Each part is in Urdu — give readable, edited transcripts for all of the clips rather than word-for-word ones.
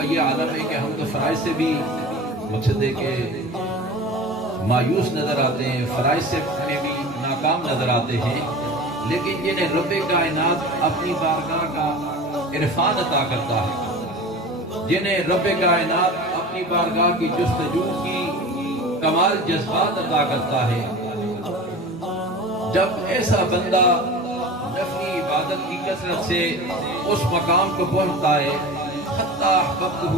کا یہ عالم ہے کہ ہم تو فرائض سے بھی مقصد ہے کہ مایوس نظر آتے ہیں، فرائض سے میں بھی ناکام نظر آتے ہیں، لیکن جنہیں رب کائنات اپنی بارگاہ کا عرفان عطا کرتا ہے، جنہیں رب کائنات اپنی بارگاہ کی جستجو کی کمال جذبات عطا کرتا ہے، جب ایسا بندہ نفلی عبادت کی کثرت سے اس مقام کو پہنچتا ہے، حتی احببتہ،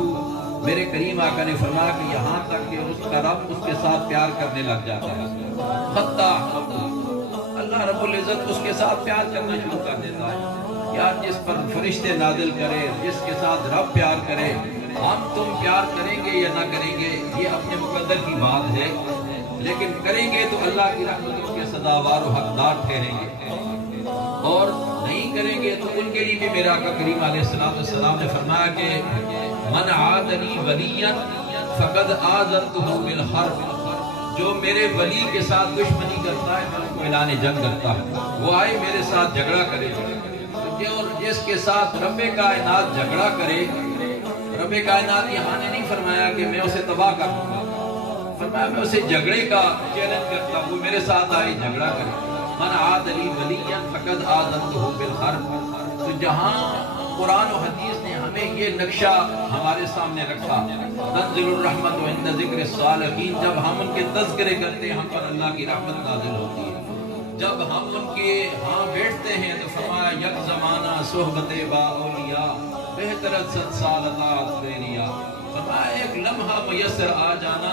میرے کریم آقا نے فرمایا کہ یہاں تک کہ اس کا رب اس کے ساتھ پیار کرنے لگ جاتا ہے، حتی احببتہ، اللہ رب العزت اس کے ساتھ پیار کرنا شروع کر دیتا ہے۔ یار جس پر فرشتے نازل کرے، جس کے ساتھ رب پیار کرے، ہم تم پیار کریں گے یا نہ کریں گے یہ اپنے مقدر کی بات ہے، لیکن کریں گے تو اللہ کی رحمتوں کے سزاوار و حقدار ٹھہریں گے، اور نہیں کریں گے تو ان کے لیے بھی میرا آقا کریم علیہ السلام نے فرمایا کہ من عادنی ولیا فقد آذنتہ بالحرب، جو میرے ولی کے ساتھ دشمنی کرتا ہے میں اس کو اعلان جنگ کرتا ہوں، وہ آئے میرے ساتھ جھگڑا کرے، اور جس کے ساتھ رب کائنات جھگڑا کرے، رب کائنات یہاں نے نہیں فرمایا کہ میں اسے تباہ کر دوں گا، فرمایا میں اسے جھگڑے کا چیلنج کرتا ہوں، وہ میرے ساتھ آئے جھگڑا کرے، من عاد لی ولیا فقد آذنتہ بالحرب۔ تو جہاں قرآن و حدیث نے ہمیں یہ نقشہ ہمارے سامنے رکھا، تنزل الرحمت عند ذکر الصالحین، جب ہم ان کے تذکرے کرتے ہیں ہم پر اللہ کی رحمت نازل ہوتی ہے، جب ہم ان کے ہاں بیٹھتے ہیں تو فرمایا یک زمانہ صحبت با اولیاء بہترت 100 سال اطاعت خیریہ، فرمایا ایک لمحہ میسر آ جانا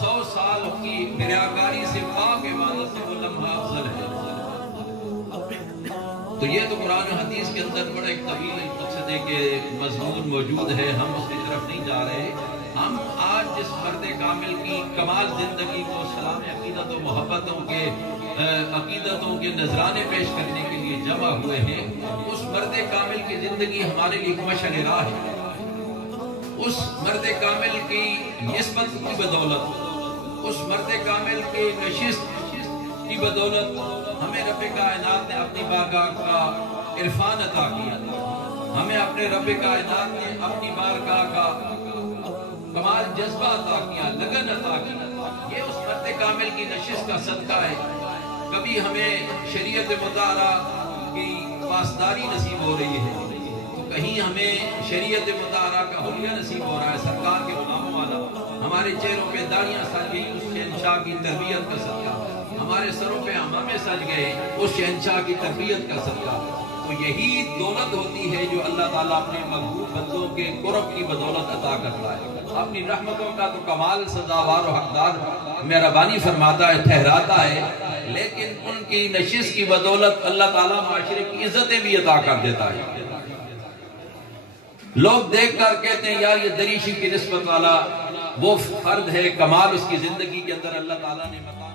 100 سال کی بریاکاری سے پاک عبادت سے وہ لمحہ افضل ہے۔ تو یہ تو قرآن و حدیث کے اندر بڑا ایک طویل مقصد ہے کہ مضمون موجود ہے، ہم اس کی طرف نہیں جا رہے۔ ہم آج جس مرد کامل کی کمال زندگی کو سلام عقیدت و محبتوں کے عقیدتوں کے نذرانے پیش کرنے کے لیے جمع ہوئے ہیں، اس مرد کامل کی زندگی ہمارے لیے ایک مشعل راہ ہے۔ اس مرد کامل کی نسبت کی بدولت، اس مرد کامل کی نشست کی بدولت ہمیں رب کائنات نے اپنی بارگاہ کا عرفان عطا کیا، ہمیں اپنے رب کائنات نے اپنی بارگاہ کا کمال جذبہ عطا کیا، لگن عطا کیا۔ یہ اس مرد کامل کی نشست کا صدقہ ہے۔ کبھی ہمیں شریعت مطالعہ کی پاسداری نصیب ہو رہی ہے، تو کہیں ہمیں شریعت مطالعہ کا حلیہ نصیب ہو رہا ہے، سرکار کے غلاموں والا، ہمارے چہروں پہ داڑیاں سج گئی اس شہنشاہ کی تربیت کا صدقہ، ہمارے سروں پہ عمامے سج گئے اس شہنشاہ کی تربیت کا صدقہ۔ تو یہی دولت ہوتی ہے جو اللہ تعالیٰ اپنے محبوب بندوں کے قرب کی بدولت عطا کرتا ہے۔ اپنی رحمتوں کا تو کمال سزاوار و حقدار مہربانی فرماتا ہے، ٹھہراتا ہے، لیکن ان کی نشست کی بدولت اللہ تعالیٰ معاشرے کی عزتیں بھی عطا کر دیتا ہے۔ لوگ دیکھ کر کہتے ہیں یار یہ دریشی کی نسبت والا وہ فرد ہے، کمال اس کی زندگی کے اندر اللہ تعالیٰ نے بتایا۔